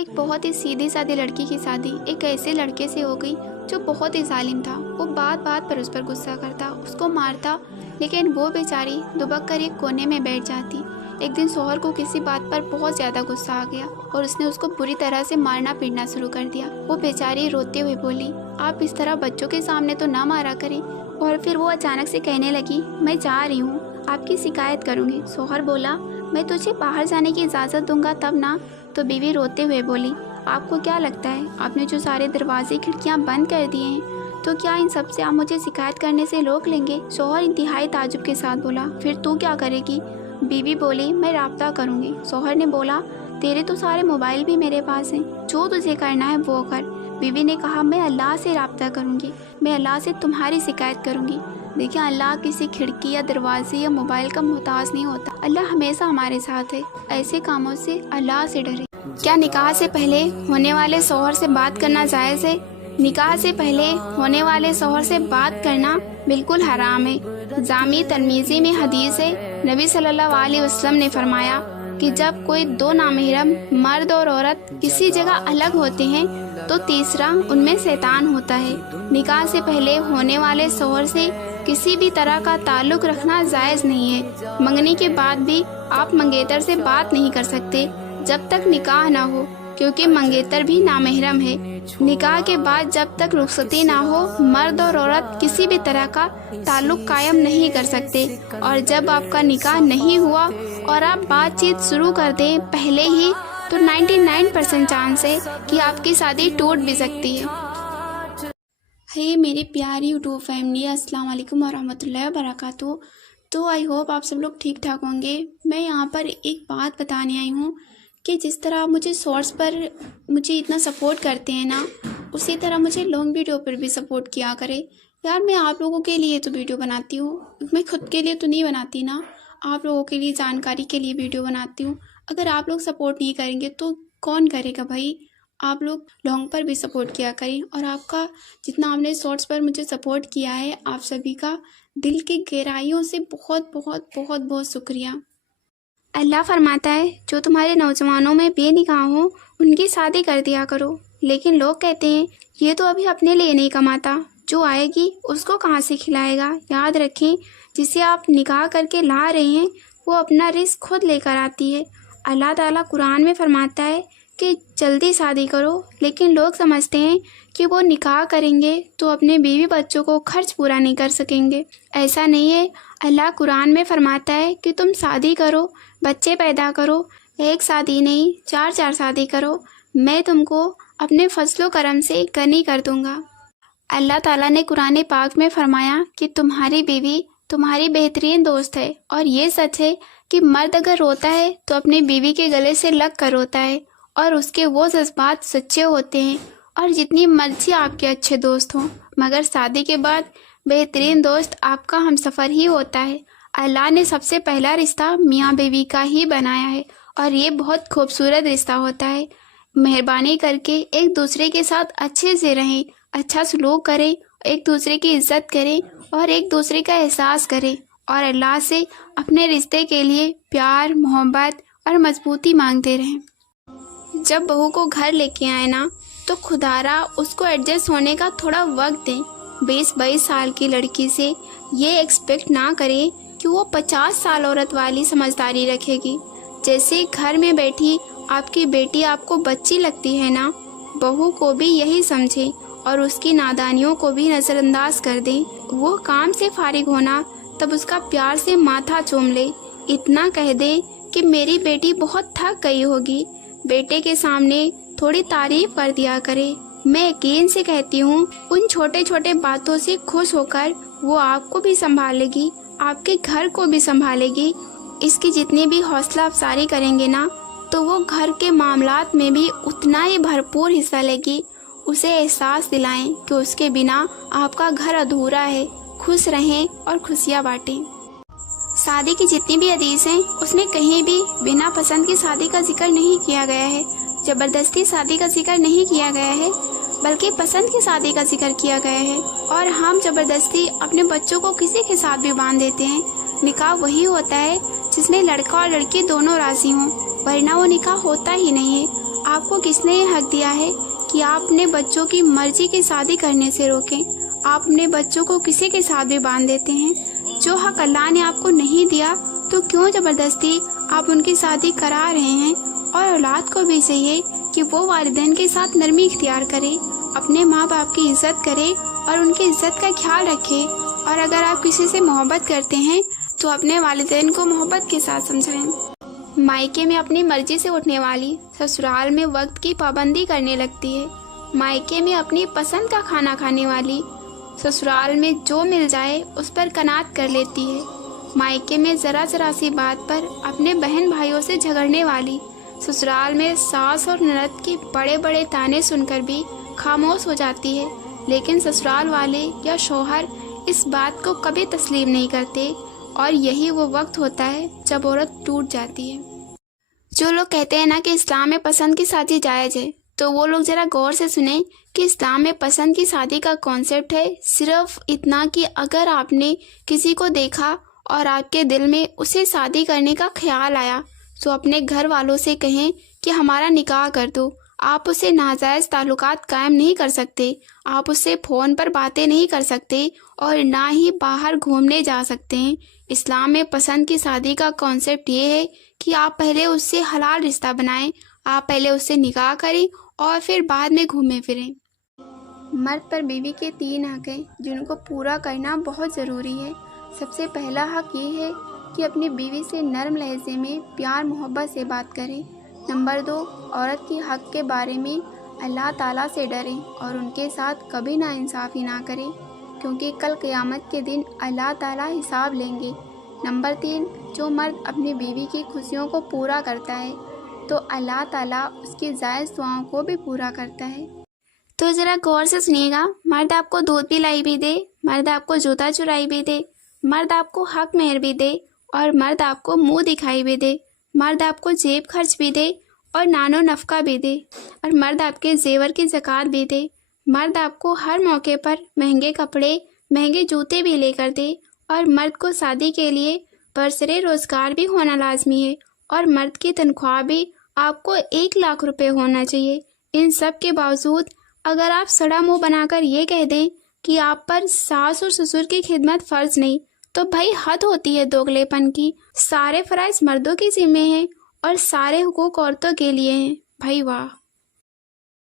ایک بہت ہی سیدھی سادی لڑکی کی شادی ایک ایسے لڑکے سے ہو گئی جو بہت ہی ظالم تھا۔ وہ بات بات پر اس پر غصہ کرتا، اس کو مارتا، لیکن وہ بیچاری دبک کر ایک کونے میں بیٹھ جاتی۔ ایک دن شوہر کو کسی بات پر بہت زیادہ غصہ آ گیا اور اس نے اس کو بری طرح سے مارنا پیٹنا شروع کر دیا۔ وہ بیچاری روتے ہوئے بولی، آپ اس طرح بچوں کے سامنے تو نہ مارا کریں۔ اور پھر وہ اچانک سے کہنے لگی، میں جا رہی ہوں، آپ کی شکایت کروں گی۔ شوہر بولا، میں تجھے باہر جانے کی اجازت دوں گا تب نا۔ تو بیوی روتے ہوئے بولی، آپ کو کیا لگتا ہے آپ نے جو سارے دروازے کھڑکیاں بند کر دیے ہیں تو کیا ان سب سے آپ مجھے شکایت کرنے سے روک لیں گے؟ شوہر انتہائی تعجب کے ساتھ بولا، پھر تو کیا کرے گی؟ بیوی بولی، میں رابطہ کروں گی۔ شوہر نے بولا، تیرے تو سارے موبائل بھی میرے پاس ہیں، جو تجھے کرنا ہے وہ کر۔ بیوی نے کہا، میں اللہ سے رابطہ کروں گی، میں اللہ سے تمہاری شکایت کروں گی۔ دیکھیں، اللہ کسی کھڑکی یا دروازے یا موبائل کا محتاج نہیں ہوتا، اللہ ہمیشہ ہمارے ساتھ ہے۔ ایسے کاموں سے اللہ سے ڈرے۔ کیا نکاح سے پہلے ہونے والے شوہر سے بات کرنا جائز ہے؟ نکاح سے پہلے ہونے والے شوہر سے بات کرنا بالکل حرام ہے۔ جامع ترمذی میں حدیث ہے، نبی صلی اللہ علیہ وسلم نے فرمایا کہ جب کوئی دو نامحرم مرد اور عورت کسی جگہ الگ ہوتے ہیں تو تیسرا ان میں شیطان ہوتا ہے۔ نکاح سے پہلے ہونے والے شوہر سے کسی بھی طرح کا تعلق رکھنا جائز نہیں ہے۔ منگنی کے بعد بھی آپ منگیتر سے بات نہیں کر سکتے جب تک نکاح نہ ہو، کیونکہ منگیتر بھی نامحرم ہے۔ نکاح کے بعد جب تک رخصتی نہ ہو، مرد اور عورت کسی بھی طرح کا تعلق قائم نہیں کر سکتے، اور جب آپ کا نکاح نہیں ہوا اور آپ بات چیت شروع کر دیں پہلے ہی تو 99% چانس ہے کہ آپ کی شادی ٹوٹ بھی سکتی ہے۔ ہے میری پیاری یوٹیوب فیملی، السلام علیکم ورحمۃ اللہ وبرکاتہ۔ تو آئی ہوپ آپ سب لوگ ٹھیک ٹھاک ہوں گے۔ میں یہاں پر ایک بات بتانے آئی ہوں کہ جس طرح مجھے شارٹس پر مجھے اتنا سپورٹ کرتے ہیں نا، اسی طرح مجھے لانگ ویڈیو پر بھی سپورٹ کیا کرے۔ یار میں آپ لوگوں کے لیے تو ویڈیو بناتی ہوں، میں خود کے لیے تو نہیں بناتی نا، آپ لوگوں کے لیے جانکاری کے لیے ویڈیو بناتی ہوں۔ اگر آپ لوگ سپورٹ نہیں کریں گے تو کون کرے گا بھائی؟ آپ لوگ لانگ پر بھی سپورٹ کیا کریں، اور آپ کا جتنا آپ نے شارٹس پر مجھے سپورٹ کیا ہے، آپ سبھی کا دل کی گہرائیوں سے بہت بہت بہت بہت شکریہ۔ اللہ فرماتا ہے، جو تمہارے نوجوانوں میں بے نکاح ہوں ان کی شادی کر دیا کرو، لیکن لوگ کہتے ہیں یہ تو ابھی اپنے لیے نہیں کماتا، جو آئے گی اس کو کہاں سے کھلائے گا؟ یاد رکھیں، جسے آپ نکاح کر کے لا رہے ہیں وہ اپنا رزق خود لے کر آتی ہے۔ اللہ تعالیٰ قرآن میں فرماتا ہے کہ جلدی شادی کرو، لیکن لوگ سمجھتے ہیں کہ وہ نکاح کریں گے تو اپنے بیوی بچوں کو خرچ پورا نہیں کر سکیں گے۔ ایسا نہیں ہے، اللہ قرآن میں فرماتا ہے کہ تم شادی کرو، بچے پیدا کرو، ایک شادی نہیں 4 شادی کرو، میں تم کو اپنے فضل و کرم سے غنی کر دوں گا۔ اللہ تعالیٰ نے قرآن پاک میں فرمایا کہ تمہاری بیوی تمہاری بہترین دوست ہے، اور یہ سچ ہے کہ مرد اگر روتا ہے تو اپنی بیوی کے گلے سے لگ کر روتا ہے، اور اس کے وہ جذبات سچے ہوتے ہیں، اور جتنی مرضی آپ کے اچھے دوست ہوں، مگر شادی کے بعد بہترین دوست آپ کا ہمسفر ہی ہوتا ہے۔ اللہ نے سب سے پہلا رشتہ میاں بیوی کا ہی بنایا ہے، اور یہ بہت خوبصورت رشتہ ہوتا ہے۔ مہربانی کر کے ایک دوسرے کے ساتھ اچھے سے رہیں، اچھا سلوک کریں، ایک دوسرے کی عزت کریں اور ایک دوسرے کا احساس کریں، اور اللہ سے اپنے رشتے کے لیے پیار، محبت اور مضبوطی مانگتے رہیں۔ جب بہو کو گھر لے کے آئے نا تو خدارا اس کو ایڈجسٹ ہونے کا تھوڑا وقت دیں۔ 20-22 سال کی لڑکی سے یہ ایکسپیکٹ نہ کریں کہ وہ 50 سال عورت والی سمجھداری رکھے گی۔ جیسے گھر میں بیٹھی آپ کی بیٹی آپ کو بچی لگتی ہے نا، بہو کو بھی یہی سمجھیں اور اس کی نادانیوں کو بھی نظر انداز کر دیں۔ وہ کام سے فارغ ہونا تب اس کا پیار سے ماتھا چوم لے، اتنا کہہ دیں کہ میری بیٹی بہت تھک گئی ہوگی، بیٹے کے سامنے تھوڑی تعریف کر دیا کرے۔ میں یقین سے کہتی ہوں ان چھوٹے چھوٹے باتوں سے خوش ہو کر وہ آپ کو بھی سنبھالے گی، آپ کے گھر کو بھی سنبھالے گی۔ اس کی جتنی بھی حوصلہ افزاری کریں گے نا تو وہ گھر کے معاملات میں بھی اتنا ہی بھرپور حصہ لے گی۔ اسے احساس دلائیں کہ اس کے بنا آپ کا گھر ادھورا ہے۔ خوش رہیں اور خوشیاں بانٹیں۔ شادی کی جتنی بھی حدیث ہیں اس میں کہیں بھی بنا پسند کی شادی کا ذکر نہیں کیا گیا ہے، زبردستی شادی کا ذکر نہیں کیا گیا ہے، بلکہ پسند کی شادی کا ذکر کیا گیا ہے۔ اور ہم زبردستی اپنے بچوں کو کسی کے ساتھ بھی باندھ دیتے ہیں۔ نکاح وہی ہوتا ہے جس میں لڑکا اور لڑکی دونوں راضی ہوں، ورنہ وہ نکاح ہوتا ہی نہیں ہے۔ آپ کو کس نے یہ حق دیا ہے کہ آپ اپنے بچوں کی مرضی کی شادی کرنے سے روکیں؟ آپ اپنے بچوں کو کسی کے ساتھ بھی باندھ دیتے ہیں۔ جو حق اللہ نے آپ کو نہیں دیا تو کیوں زبردستی آپ ان کی شادی کرا رہے ہیں؟ اور اولاد کو بھی چاہیے کہ وہ والدین کے ساتھ نرمی اختیار کرے، اپنے ماں باپ کی عزت کرے اور ان کی عزت کا خیال رکھے۔ اور اگر آپ کسی سے محبت کرتے ہیں تو اپنے والدین کو محبت کے ساتھ سمجھائیں۔ مائکے میں اپنی مرضی سے اٹھنے والی سسرال میں وقت کی پابندی کرنے لگتی ہے۔ مائکے میں اپنی پسند کا کھانا کھانے والی سسرال میں جو مل جائے اس پر قناعت کر لیتی ہے۔ مائکے میں ذرا ذرا سی بات پر اپنے بہن بھائیوں سے جھگڑنے والی سسرال میں ساس اور نند کے بڑے بڑے تانے سن کر بھی خاموش ہو جاتی ہے۔ لیکن سسرال والے یا شوہر اس بات کو کبھی تسلیم نہیں کرتے، اور یہی وہ وقت ہوتا ہے جب عورت ٹوٹ جاتی ہے۔ جو لوگ کہتے ہیں نا کہ اسلام میں پسند کی شادی جائز ہے، تو وہ لوگ ذرا غور سے سنیں کہ اسلام میں پسند کی شادی کا کانسیپٹ ہے صرف اتنا کہ اگر آپ نے کسی کو دیکھا اور آپ کے دل میں اسے شادی کرنے کا خیال آیا تو اپنے گھر والوں سے کہیں کہ ہمارا نکاح کر دو۔ آپ اسے ناجائز تعلقات قائم نہیں کر سکتے، آپ اس سے فون پر باتیں نہیں کر سکتے اور نہ ہی باہر گھومنے جا سکتے ہیں۔ اسلام میں پسند کی شادی کا کانسیپٹ یہ ہے کہ آپ پہلے اس سے حلال رشتہ بنائیں، آپ پہلے اس سے نکاح کریں اور پھر بعد میں گھومیں پھریں۔ مرد پر بیوی کے 3 حق ہیں جن کو پورا کرنا بہت ضروری ہے۔ سب سے پہلا حق یہ ہے کہ اپنی بیوی سے نرم لہجے میں پیار محبت سے بات کریں۔ نمبر 2، عورت کے حق کے بارے میں اللہ تعالیٰ سے ڈریں اور ان کے ساتھ کبھی ناانصافی نہ کریں، کیونکہ کل قیامت کے دن اللہ تعالیٰ حساب لیں گے۔ نمبر 3، جو مرد اپنی بیوی کی خوشیوں کو پورا کرتا ہے تو اللہ تعالیٰ اس کی جائز دعاؤں کو بھی پورا کرتا ہے۔ تو ذرا غور سے سنیے گا، مرد آپ کو دودھ پلائی بھی دے، مرد آپ کو جوتا چرائی بھی دے، مرد آپ کو حق مہر بھی دے، اور مرد آپ کو منہ دکھائی بھی دے، مرد آپ کو جیب خرچ بھی دے اور نان و نفقہ بھی دے، اور مرد آپ کے زیور کی زکوٰۃ بھی دے، مرد آپ کو ہر موقع پر مہنگے کپڑے مہنگے جوتے بھی لے کر دے، اور مرد کو شادی کے لیے برسر روزگار بھی ہونا لازمی ہے، اور مرد کی تنخواہ بھی آپ کو 1 لاکھ روپے ہونا چاہیے۔ ان سب کے باوجود اگر آپ سڑا منہ بنا کر یہ کہہ دیں کہ آپ پر ساس اور سسر کی خدمت فرض نہیں، تو بھائی حد ہوتی ہے دوگلے پن کی۔ سارے فرائض مردوں کے ذمہ ہیں اور سارے حقوق عورتوں کے لیے ہیں۔ بھائی واہ!